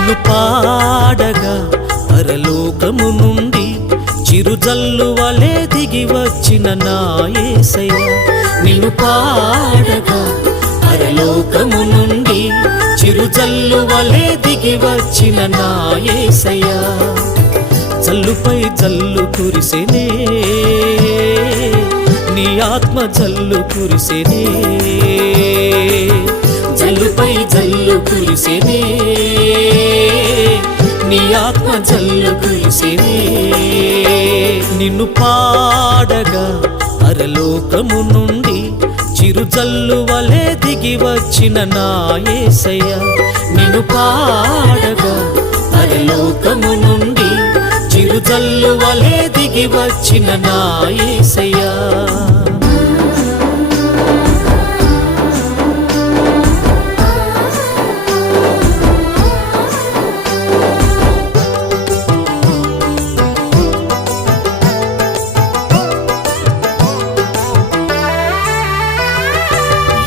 నిన్ను పాడగా పరలోకము నుండి చిరుజల్లు వలె దిగి వచ్చిన నా యేసయ్య. నిన్ను పాడగా పరలోకము నుండి చిరుజల్లు వలె దిగి వచ్చిన నా యేసయ్య. జల్లుపై జల్లు కురిసెనే నీ ఆత్మ జల్లు కురిసెనే, జల్లుపై జల్లు కురిసెనే నీ ఆత్మ జల్లు కురిసెనే. నిన్ను పాడగా పరలోకము నుండి చిరుజల్లు వలె దిగి వచ్చిన నా యేసయ్య. నిన్ను పాడగా పరలోకము నుండి చిరుజల్లు వలె దిగి వచ్చిన నా యేసయ్య.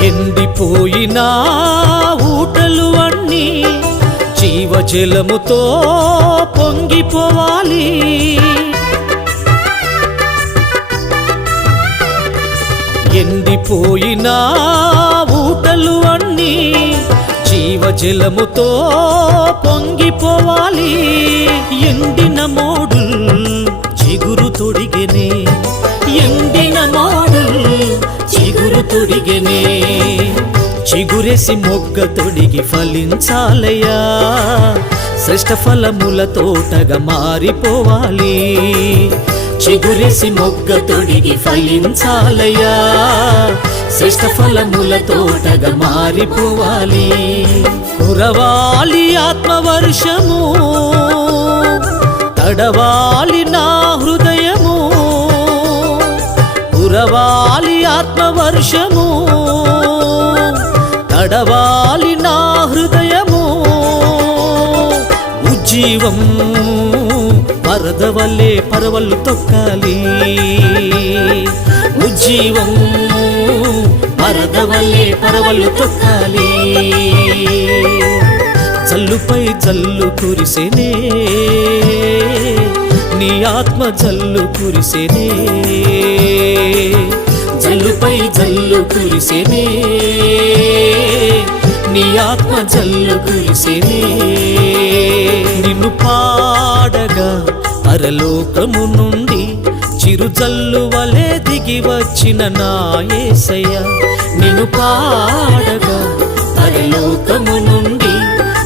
ఎండిపోయిన ఊటలు అన్నీ జీవజలముతో పొంగిపోవాలి. ఎండిపోయిన ఊటలు అన్నీ జీవజలముతో పొంగిపోవాలి. ఎండిన మోడుల్ చిగురు తొడిగెనే, ఎండిన మోడుల్ చిగురు తొడిగెనే. చిగురేసి మొగ్గ తొడిగి ఫలించాలయ్యా, శ్రేష్ఠ ఫలముల తోటగా మారిపోవాలి. చిగురేసి మొగ్గ తొడిగి ఫలించాలయ్యా, శ్రేష్ఠ ఫలముల తోటగా మారిపోవాలి. కురవాలి ఆత్మవర్షము, తడవాలి నా హృదయము. కురవాలి ఆత్మవర్షము, తడవాలి నా హృదయము. ఉజ్జీవం వరద వల్లే పరవళ్ళు తొక్కాలి. ఉజ్జీవం వరద వల్లే పరవళ్ళు తొక్కాలి. జల్లుపై జల్లు కురిసెనే నీ ఆత్మ జల్లు కురిసెనే, జల్లుపై జల్లు కురిసెనే నీ ఆత్మ జల్లు కురిసెనే. నిన్ను పాడగా పరలోకము నుండి చిరుజల్లు వలె దిగి వచ్చిన నా యేసయ్య. నిన్ను పాడగా పరలోకము నుండి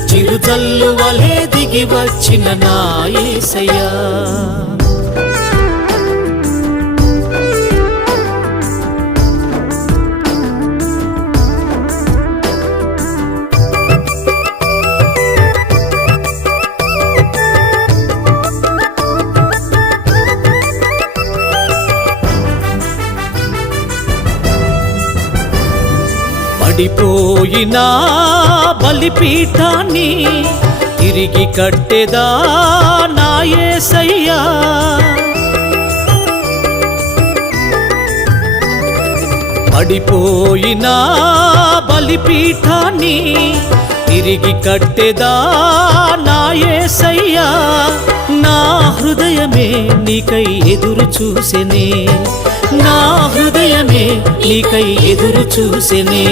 చిరుజల్లు వలె దిగి వచ్చిన నా యేసయ్య. పడిపోయిన బలిపీఠాన్ని తిరిగి కట్టెదా నా యేసయ్యా. పడిపోయిన బలిపీఠాన్ని తిరిగి కట్టెదా నా యేసయ్యా. నా హృదయమే నీకై ఎదురు చూసెనే, నా హృదయమే నీకై ఎదురు చూసెనే.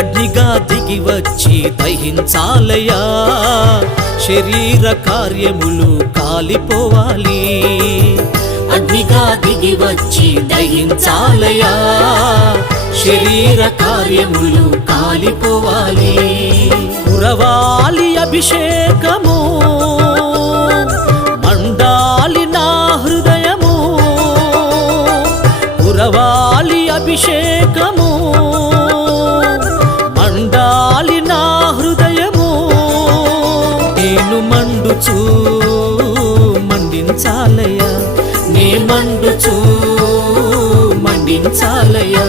అగ్నిగా దిగి వచ్చి దహించాలయ్యా, శరీర కార్యములు కాలిపోవాలి. అగ్నిగా దిగి వచ్చి దహించాలయ్యా, శరీర కార్యములు కాలిపోవాలి. కురవాలి అభిషేకము, మండాలి నా హృదయము. కురవాలి అభిషేకము, మండాలి నా హృదయము. నేను మండుచూ మండించాలయ్యా, నే మండుచూ మండించాలయ్యా.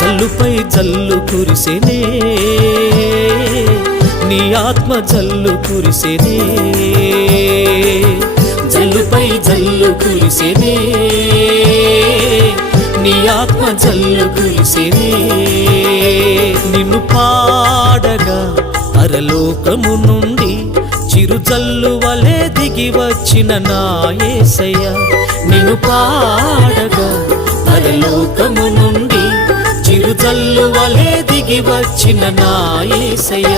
జల్లుపై జల్లు కురిసెనే నీ ఆత్మ జల్లు కురిసెనే, జల్లుపై జల్లు కురిసెనే నీ ఆత్మ జల్లు కురిసెనే. నిన్ను పాడగా పరలోకము నుండి చిరుజల్లు వలె దిగి వచ్చిన నా యేసయ్య నిన్ను పాడగా పరలోకము నుండి చిరుజల్లు వలె దిగి వచ్చిన నా యేసయ్య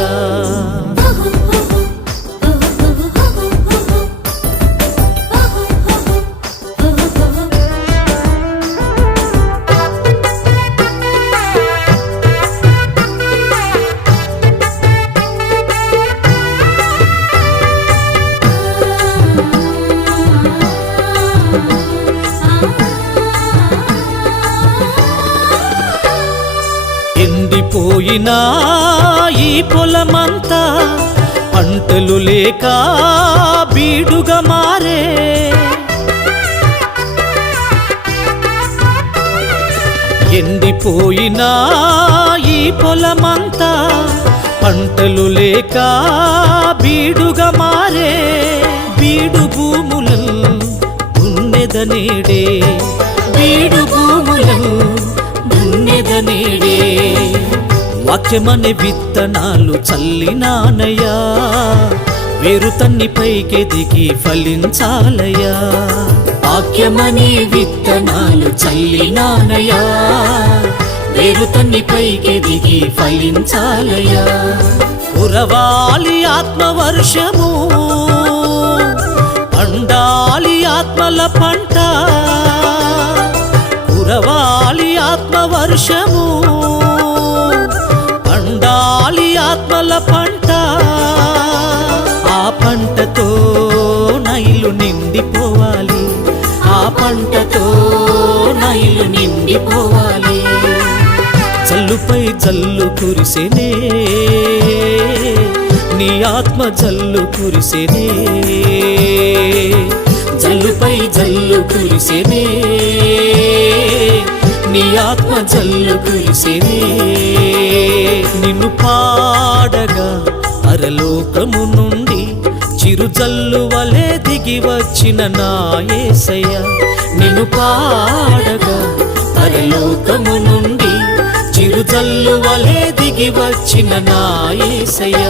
ఎండిపోయినా ఈ పొలమంతా పంటలు లేక బీడుగా మారే ఎండిపోయినా ఈ పొలమంతా పంటలు లేక బీడుగా మారే బీడు భూములను దున్నెదనేడే బీడు భూములను దున్నెదనేడే వాక్యమనే విత్తనాలు చల్లినానయ్యా వేరు తన్ని పైకెదిగి ఫలించాలయ్యా వాక్యమనే విత్తనాలు చల్లినానయ్యా వేరు తన్ని పైకెదిగి ఫలించాలయ్యా కురవాలి ఆత్మవర్షము పండాలి ఆత్మల పంట కురవాలి ఆత్మవర్షము పండాలి ఆత్మల పంట ఆ పంటతో నైలు నిండిపోవాలి ఆ పంటతో నైలు నిండిపోవాలి జల్లుపై జల్లు కురిసెనే నీ ఆత్మ జల్లు కురిసెనే జల్లుపై జల్లు కురిసెనే నీ ఆత్మ జల్లు కురిసెనే నిన్ను పాడగా పరలోకము నుండి చిరుజల్లు వలె దిగి వచ్చిన నా యేసయ్య నిన్ను పాడగా పరలోకము నుండి చిరుజల్లు వలె దిగి వచ్చిన నా యేసయ్య